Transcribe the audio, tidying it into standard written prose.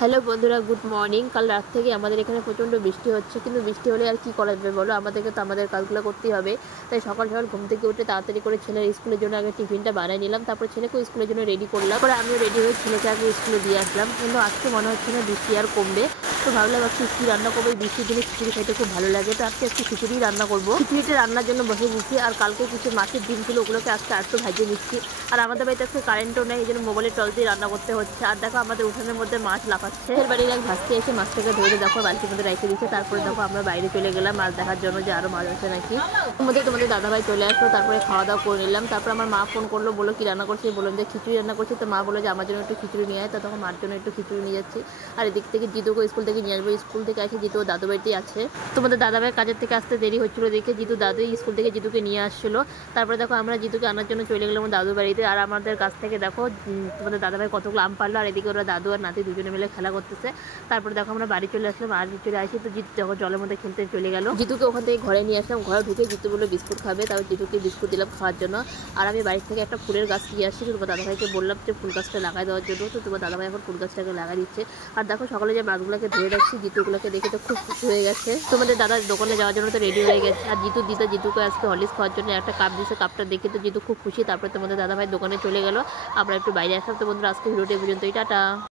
Hello বন্ধুরা, good morning. কাল রাত থেকে আমাদের এখানে প্রচণ্ড বৃষ্টি হচ্ছে, কিন্তু বৃষ্টি হলে আর কি করা যাবে বলো, আমাদেরকে তো আমাদের কাজগুলো করতেই হবে। তাই সকাল সকাল ঘুম থেকে উঠে তাড়াতাড়ি করে ছেলের স্কুলের জন্য আগে টিফিনটা বানিয়ে নিলাম, তারপর ছেলেকেও স্কুলের জন্য রেডি করলাম। পরে আমিও রেডি হয়ে ছেলেকে আগে স্কুলে দিয়ে আসলাম। কিন্তু আজকে মনে হচ্ছে না বৃষ্টি আর কমবে, তো ভাবলাম আজকে কী রান্না করবো। বৃষ্টির দিনে খিচুড়ি খাইতে খুব ভালো লাগে, তো আজকে খিচুড়ি রান্না করবো। খিচুড়িটা রান্নার জন্য বসে দিচ্ছি। আর কালকে কিছু মাছের ডিম ছিল, ওগুলোকে আজকে আটটু ভাজিয়ে নিচ্ছি। আর আমাদের বাড়িতে আজকে কারেন্টও নেই, এই জন্য মোবাইলের টর্চ দিয়ে রান্না করতে হচ্ছে। আর দেখো আমাদের উঠানের মধ্যে মাছ লাফাচ্ছে। এর বাড়ির এক ভাসতে এসে মাছটাকে ধরে দেখো বালতির মধ্যে রেখে দিচ্ছে। তারপরে দেখো আমরা বাইরে চলে গেলাম মাছ দেখার জন্য যে আরো মাছ আছে নাকি। তোমাদের দাদাভাই চলে আসলো, তারপরে খাওয়া দাওয়া করে নিলাম। তারপর আমার মা ফোন করলো, বলো কি রান্না করছি, বললাম যে খিচুড়ি রান্না করছি। তো মা বলে যে আমার জন্য একটু খিচুড়ি নিয়ে আয়। তো তখন মার জন্য একটু খিচুড়ি নিয়ে যাচ্ছি। আর এদিক থেকে জিতুকে স্কুল থেকে নিয়ে আসবো। স্কুল থেকে আসে জিতু দাদু বাড়িতেই আছে। তোমাদের দাদাভাই কাজের থেকে আসতে দেরি হচ্ছিল দেখে জিতু দাদু স্কুল থেকে জিতুকে নিয়ে আসছিলো। তারপরে দেখো আমরা জিতুকে আনার জন্য চলে গেলাম দাদু বাড়িতে। আর আমাদের কাছ থেকে দেখো তোমাদের দাদাভাই কতগুলো আম পারলো, আর এদিকে ওরা দাদু আর নাতি দুজনে মিলে খেলা করতেছে। তারপরে দেখো আমরা বাড়ি চলে আসলাম। আর চলে আসি তো জিতু যখন জলের মধ্যে খেলতে চলে গেল। জিতুকে ওখান থেকে ঘরে নিয়ে আসলাম। ঘরে ঢুকে জিতু বললো বিস্কুট খাবে, তারপর জিতুকে বিস্কুট দিলাম খাওয়ার জন্য। আর আমি বাড়ি থেকে একটা ফুলের গাছ নিয়ে আসছি, তোমার দাদাভাইকে বললাম যে ফুল গাছটা লাগাই দেওয়ার জন্য। তো তোমার দাদাভাই এখন ফুল গাছটাকে লাগাই দিচ্ছে। আর দেখো সকালে যে মাছগুলোকে ধরে রাখছি, জিতুগুলোকে দেখে তো খুব খুশি হয়ে গেছে। তোমাদের দাদার দোকানে যাওয়ার জন্য তো রেডি হয়ে গেছে। আর জিতুকে আজকে হরলিক্স খাওয়ার জন্য একটা কাপ দিয়েছে। কাপটা দেখে তো জিতু খুব খুশি। তারপরে তোমাদের দাদাভাই দোকানে চলে গেল, আমরা একটু বাইরে আসলাম। তো বন্ধুরা আজকে ভিডিওটি পর্যন্তই, টাটা।